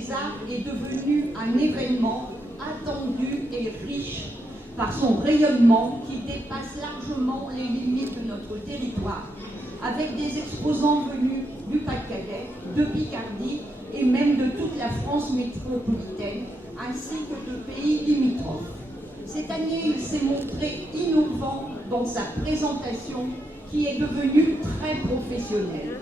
des Arts est devenu un événement attendu et riche par son rayonnement qui dépasse largement les limites de notre territoire, avec des exposants venus du Pas-de-Calais, de Picardie et même de toute la France métropolitaine, ainsi que de pays limitrophes. Cette année, il s'est montré innovant dans sa présentation qui est devenue très professionnelle.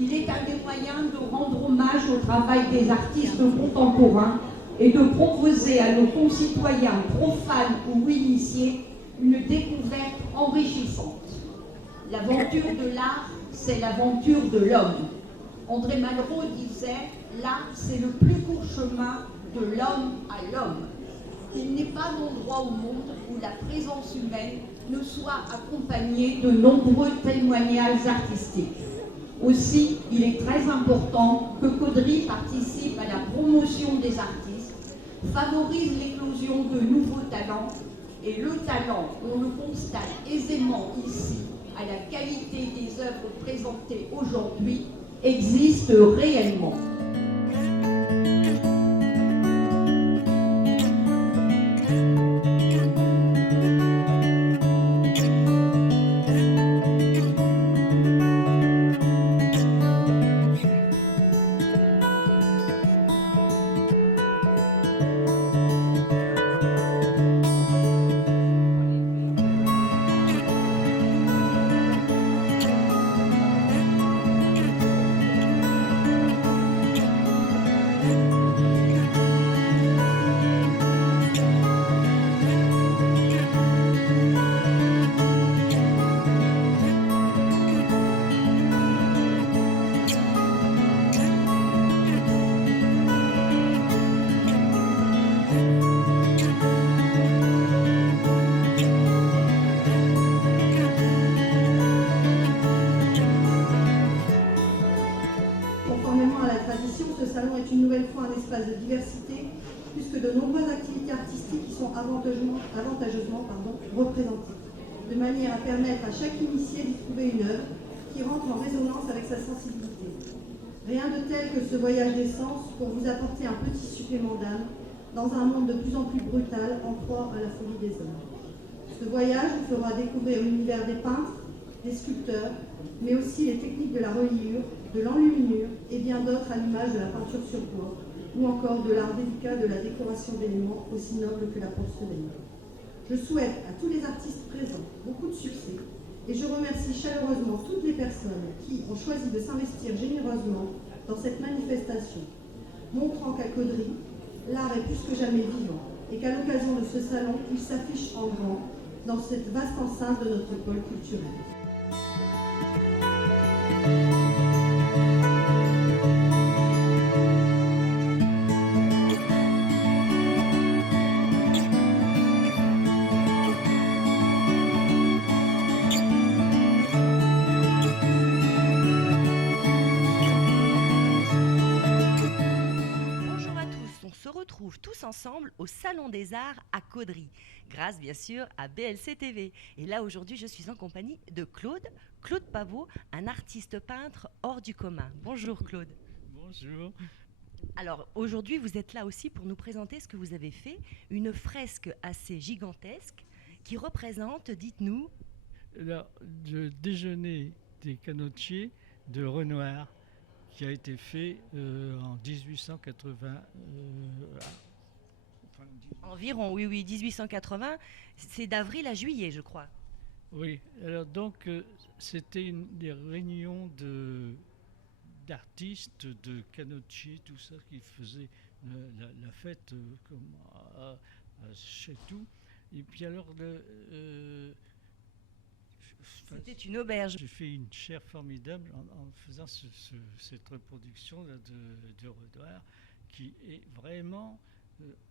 Il est un des moyens de rendre hommage au travail des artistes contemporains et de proposer à nos concitoyens profanes ou initiés une découverte enrichissante. L'aventure de l'art, c'est l'aventure de l'homme. André Malraux disait « L'art, c'est le plus court chemin de l'homme à l'homme ». Il n'est pas d'endroit au monde où la présence humaine ne soit accompagnée de nombreux témoignages artistiques. Aussi, il est très important que Caudry participe à la promotion des artistes, favorise l'éclosion de nouveaux talents, et le talent, on le constate aisément ici, à la qualité des œuvres présentées aujourd'hui, existe réellement. De diversité, puisque de nombreuses activités artistiques y sont avantageusement représentées, de manière à permettre à chaque initié d'y trouver une œuvre qui rentre en résonance avec sa sensibilité. Rien de tel que ce voyage des sens pour vous apporter un petit supplément d'âme dans un monde de plus en plus brutal, en proie à la folie des hommes. Ce voyage vous fera découvrir l'univers des peintres, des sculpteurs, mais aussi les techniques de la reliure, de l'enluminure et bien d'autres à l'image de la peinture sur bois, ou encore de l'art délicat de la décoration d'éléments aussi nobles que la porcelaine. Je souhaite à tous les artistes présents beaucoup de succès et je remercie chaleureusement toutes les personnes qui ont choisi de s'investir généreusement dans cette manifestation, montrant qu'à Caudry, l'art est plus que jamais vivant et qu'à l'occasion de ce salon, il s'affiche en grand dans cette vaste enceinte de notre pôle culturel. Tous ensemble au Salon des Arts à Caudry, grâce bien sûr à BLC TV. Et là aujourd'hui je suis en compagnie de Claude Pavot, un artiste peintre hors du commun. Bonjour Claude. Bonjour. Alors aujourd'hui vous êtes là aussi pour nous présenter ce que vous avez fait, une fresque assez gigantesque qui représente, dites-nous... Le déjeuner des canotiers de Renoir, qui a été fait en 1880. Environ, oui, 1880. C'est d'avril à juillet, je crois. Oui, alors donc c'était une des réunions d'artistes, de canotiers, tout ça, qui faisaient la fête comme chez tout. Et puis alors, c'était une auberge. J'ai fait une chaire formidable en faisant cette reproduction de Renoir, qui est vraiment,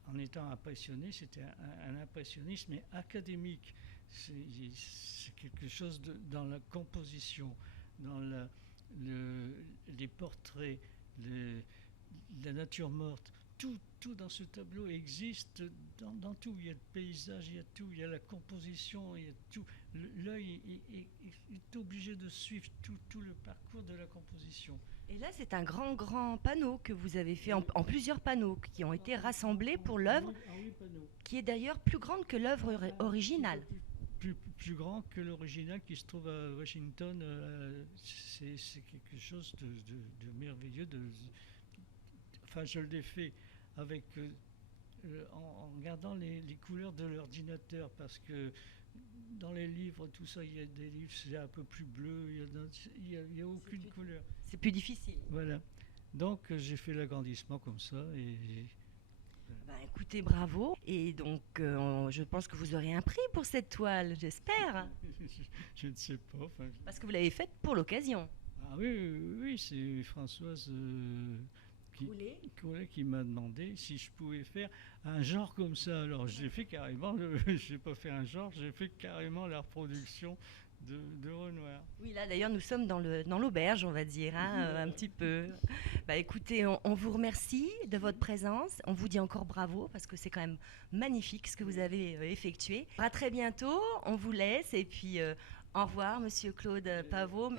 en étant impressionné, c'était un impressionnisme académique. C'est quelque chose dans la composition, dans les portraits, la nature morte, tout dans ce tableau existe dans tout. Il y a le paysage, il y a tout, il y a la composition, il y a tout. L'œil est obligé de suivre tout le parcours de la composition. Et là, c'est un grand panneau que vous avez fait en plusieurs panneaux qui ont été rassemblés pour l'œuvre, En 8 panneaux. qui est d'ailleurs plus grande que l'œuvre originale. Plus grand que l'original qui se trouve à Washington. C'est quelque chose de merveilleux. Enfin, je l'ai fait avec, en regardant les couleurs de l'ordinateur, parce que dans les livres, tout ça, il y a des livres, c'est un peu plus bleu, il y a aucune couleur. C'est plus difficile. Voilà. Donc, j'ai fait l'agrandissement comme ça. Ben, écoutez, bravo. Et donc, je pense que vous aurez un prix pour cette toile, j'espère. Je ne sais pas. Enfin, Parce que vous l'avez faite pour l'occasion. ah oui, c'est Françoise Coulet qui m'a demandé si je pouvais faire un genre comme ça. Alors j'ai fait carrément, j'ai pas fait un genre, j'ai fait carrément la reproduction de Renoir. Oui, là d'ailleurs, nous sommes dans l'auberge, on va dire, hein, un petit peu. Bah, écoutez, on vous remercie de votre présence. On vous dit encore bravo parce que c'est quand même magnifique ce que vous avez effectué. À très bientôt, on vous laisse et puis au revoir, Monsieur Claude Pavot.